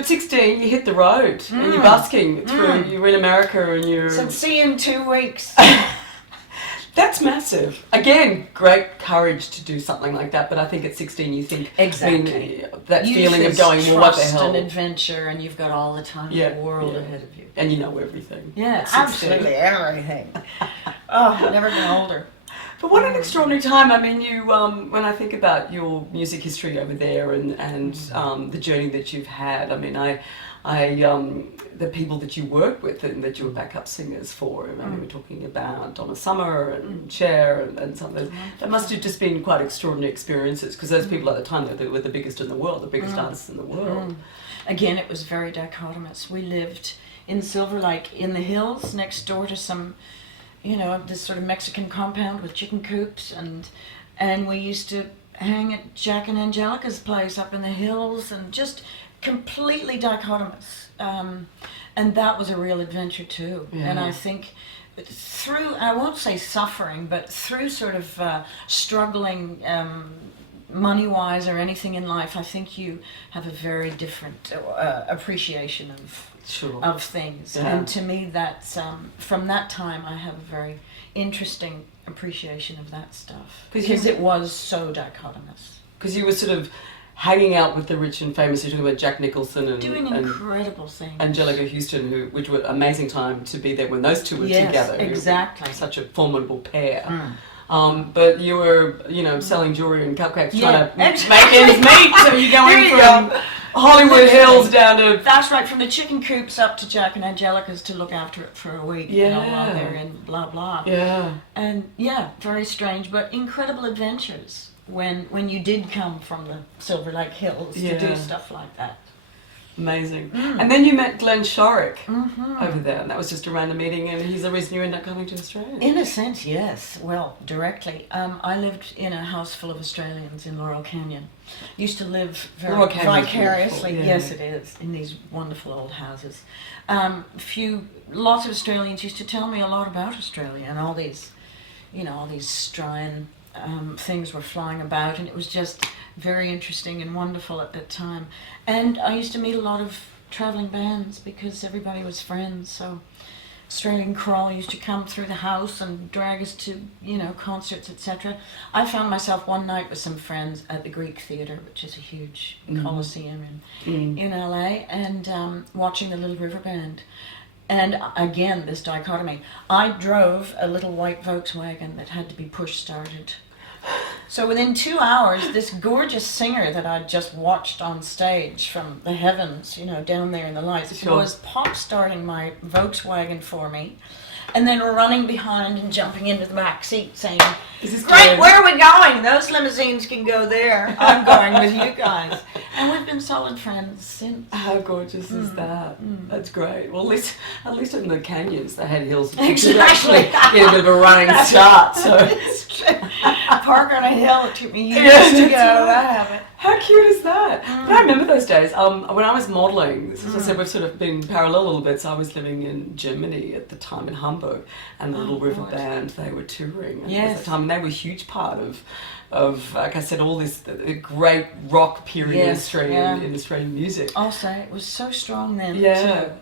at 16 you hit the road and you're busking through. You're in America and you're. So see you in 2 weeks. That's massive. Again, great courage to do something like that. But I think at 16 you think exactly that feeling of going, well, what the hell? An adventure, and you've got all the time in the world ahead of you, and you know everything. Yeah, absolutely everything. Oh, never been older. But what an extraordinary time. I mean, you when I think about your music history over there and the journey that you've had, I mean, the people that you work with and that you were backup singers for, I mean, we were talking about Donna Summer and Cher and something. That must have just been quite extraordinary experiences, because those people at the time, they were the biggest in the world, the biggest artists in the world. Again, it was very dichotomous. We lived in Silver Lake in the hills next door to some, this sort of Mexican compound with chicken coops, and we used to hang at Jack and Angelica's place up in the hills, and just completely dichotomous. And that was a real adventure too. Yeah. And I think through, I won't say suffering, but through sort of struggling money-wise or anything in life, I think you have a very different appreciation of things. Yeah. And to me, that's from that time, I have a very interesting appreciation of that stuff, because it was so dichotomous. Because you were sort of hanging out with the rich and famous. You're talking about Jack Nicholson and doing incredible things. Angelica Houston, which were amazing time to be there when those two were together. Exactly. Such a formidable pair. But you were, selling jewelry and cupcakes, trying to make ends meet. So you're going from Hollywood Hills down to... That's right, from the chicken coops up to Jack and Angelica's to look after it for a week. While they're in blah blah. Yeah. And very strange, but incredible adventures when you did come from the Silver Lake Hills to do stuff like that. Amazing. And then you met Glen Shorrock over there, and that was just a random meeting, and he's the reason you ended up coming to Australia. In a sense, yes. Well, directly. I lived in a house full of Australians in Laurel Canyon. Used to live very vicariously. Yes, it is, in these wonderful old houses. Lots of Australians used to tell me a lot about Australia, and all these Australian things were flying about, and it was just very interesting and wonderful at that time. And I used to meet a lot of traveling bands because everybody was friends. So Australian Crawl used to come through the house and drag us to, concerts, etc. I found myself one night with some friends at the Greek Theatre, which is a huge coliseum in LA, and watching the Little River Band. And again, this dichotomy. I drove a little white Volkswagen that had to be push-started. So within 2 hours, this gorgeous singer that I'd just watched on stage from the heavens, down there in the lights, was pop-starting my Volkswagen for me, and then running behind and jumping into the back seat saying, "Great, where are we going? Those limousines can go there. I'm going with you guys." And we've been solid friends since. How gorgeous is that? That's great. Well, at least in the canyons they had hills. Exactly. Get a bit of a running start. So it's true. Park on a hill. It took me years to go. I have it. How cute is that? But I remember those days. When I was modelling, as I said, we've sort of been parallel a little bit. So I was living in Germany at the time, in Hamburg, and the Little River Band, they were touring at the time, and they were a huge part of like I said, all this great rock period history in Australian music. Also, it was so strong then too.